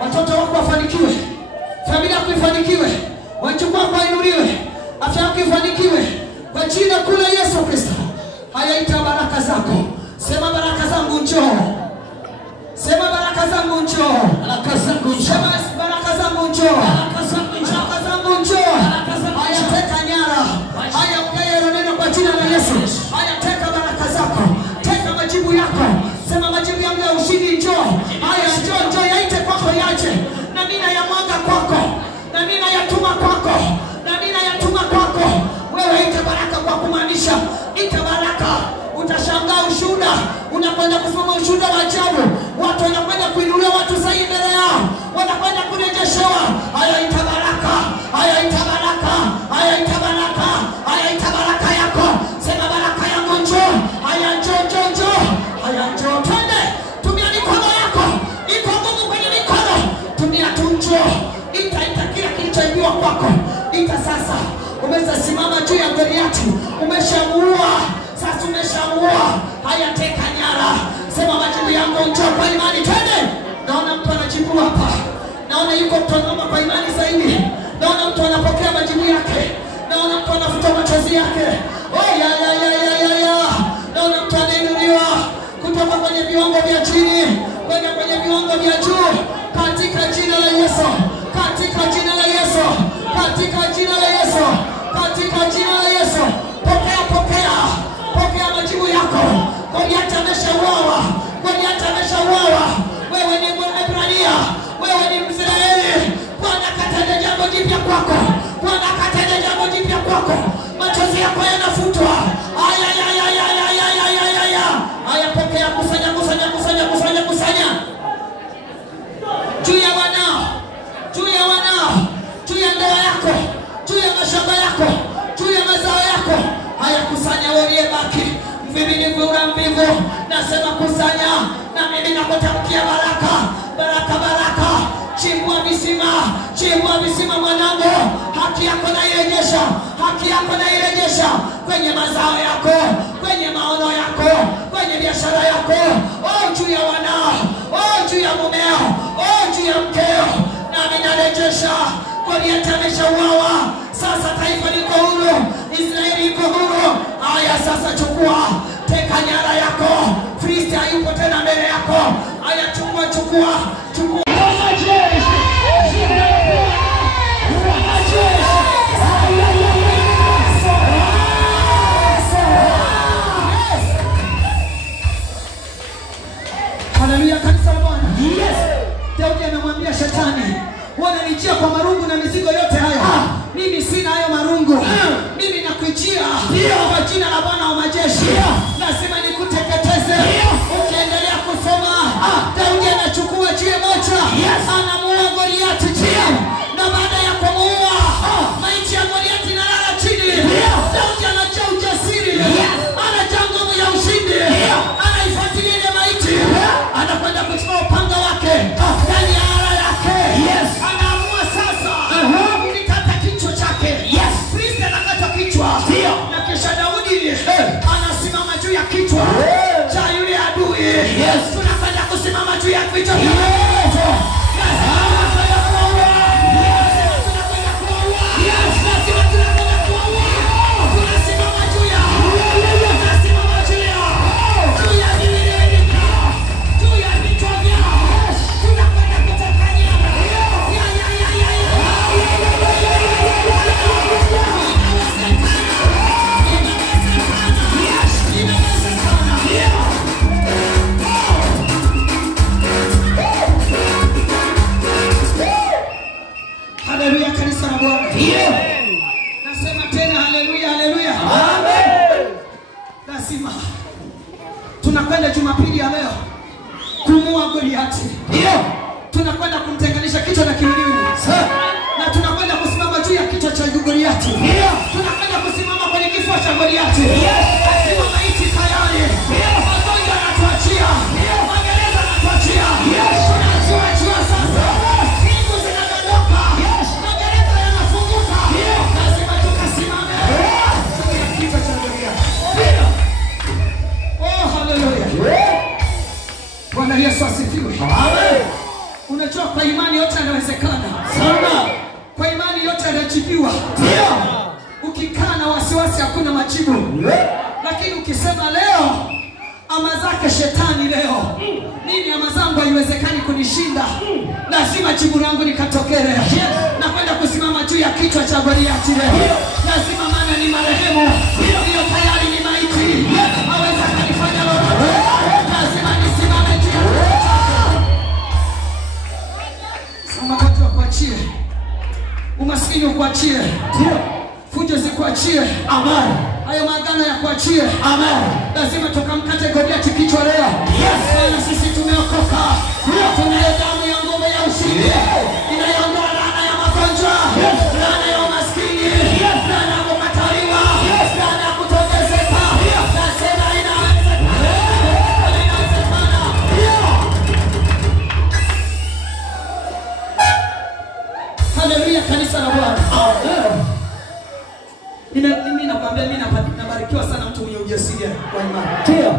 Watoto wako wafanikiwe. Familia yako ifanikiwe. Wachukua wako wainuliwe. Afya yako ifanikiwe. Kwa jina kuu la Yesu Kristo. Haya, ita baraka zako. Sema baraka zangu njoo. Sema baraka zangu njoo. Baraka zangu njoo. Sema baraka zangu njoo. Baraka zangu njoo. Baraka zangu njoo. Haya, teka nyara. Haya, ongea neno kwa jina la Yesu. Haya, teka baraka zako. Teka majibu yako. Sema majibu yangu ya ushindi njoo. Haya, njoo yaite kwako yaje. Na mimi nayamwaga kwako. Na mimi nayatuma kwako. Na mimi nayatuma kwako. Wewe ita baraka kwa kumaanisha. Ita baraka. Utashangaa ushuhuda. Unakwenda kusoma ushuhuda wa ajabu. Watu wanakwenda kuinuliwa watu zaidi mbele yao. Wanakwenda kurejeshewa. Haya, ita baraka. Haya, ita baraka. Haya, ita baraka. Haya, ita baraka yako. Sema baraka yangu njoo. Haya, njoo. Haya, njoo. Twende. Tumia mikono yako. Iko nguvu kwenye mikono. Tumia tu njoo. Ita kila kilichoibiwa kwako. Ita sasa. Umesimama juu ya Goliati. Umeshamuua. Sasa umeshamuua. Haya, teka nyara. Sema majibu yangu njoo kwa imani. Twende. Naona mtu anajibu hapa. Naona yuko mtu anaomba kwa imani zaidi. Naona mtu anapokea majibu yake. Naona mtu anafuta machozi yake. Oh ya. Naona mtu anainuliwa kutoka kwenye viwango vya chini kwenda kwenye viwango vya juu katika jina la Yesu. Katika jina la Yesu. Katika jina la Yesu. Katika jina la Yesu. Pokea majibu yako. Goliati ameshauawa. Wewe ni Mwebrania. Wewe ni Mwisraeli. Bwana katende jambo jipya kwako. Machozi yako yanafutwa. Haya, pokea, kusanya. Juu ya wanao. Juu ya ndoa yako. Juu ya mashamba yako. Juu ya mazao yako. Haya, kusanya wewe baki. Mvimilivu na mvivu. Nasema kusanya. Na mimi nakutamkia baraka. Chimbua visima mwanangu. Haki yako nairejesha. Kwenye mazao yako. Kwenye maono yako. Kwenye biashara yako. Juu ya wanao. Juu ya mumeo. Juu ya mkeo. Na mimi narejesha. Goliati ameshauawa. Sasa taifa liko huru. Israeli iko huru. Haya, sasa chukua. Teka nyara yako. Filisti hayupo tena mbele yako. Haya, chukua. Haleluya, kanisa la Bwana. Yes. Daudi anamwambia shetani, wananijia kwa marungu na mizigo yote hayo. Mimi sina hayo marungu. Mimi nakujia kwa jina la Bwana wa majeshi. Lazima nikuteketeze. Ukiendelea kusoma, Daudi anachukua jiwe moja. Anamuua Goliati chini. Na baada ya kumuua, maiti ya Goliati inalala chini. Daudi anajaa ujasiri. Anajaa nguvu ya ushindi. Anaifuatilia ile maiti. Anakwenda kuchukua upanga wake. Ndani ya ara yake. Anaamua sasa. Nikata kichwa chake. Filisti anakata kichwa. Na kisha Daudi anasimama juu ya kichwa cha yule adui. Tunakwenda kusimama juu ya kichwa. Haleluya, kanisa la Bwana. Nasema tena haleluya. Amen. Lazima tunakwenda Jumapili ya leo kumuua Goliati. Tunakwenda kumtenganisha kichwa na kiwiliwili. Na tunakwenda kusimama juu ya kichwa cha Goliati. Tunakwenda kusimama kwenye kifua cha Goliati. Lazima maiti tayari. Magonjwa yanatuachia. Magereza yanatuachia. Tunachua sasa. Mbingu zinadondoka. Magereza yanafunguka. Lazima tukasimame juu ya kichwa cha Goliati. Haleluya. Bwana Yesu asifiwe. Amen. Unajua kwa imani yote yanawezekana. Sana. Kwa imani yote yanajibiwa. Ndio. Ukikaa na wasiwasi hakuna majibu. Lakini ukisema leo ama zake shetani leo, mimi ama zangu haiwezekani kunishinda, lazima jibu langu likatokee leo. Na kwenda kusimama juu ya kichwa cha Goliathi leo. Lazima, maana ni marehemu, hiyo tayari ni maiti, hawezi kunifanya lolote. Lazima nisimame juu ya kichwa chake. Sema watu wakuachie, umaskini ukuachie, fujo zikuachie, Amen. hayo maagano ya kuachie. Amen. Lazima tukamkate Goliathi kichwa leo. Yes. Maana sisi tumeokoka. Tunayo damu ya ngome ya ushindi. Inayoondoa laana ya magonjwa, laana ya umaskini, laana ya kukataliwa, laana ya kutotezeka. Nasema inawezekana. Inawezekana. Haleluya, kanisa la Bwana. Mimi nakwambia, mimi nabarikiwa sana mtu mwenye ujasiri kwa imani. Ndio.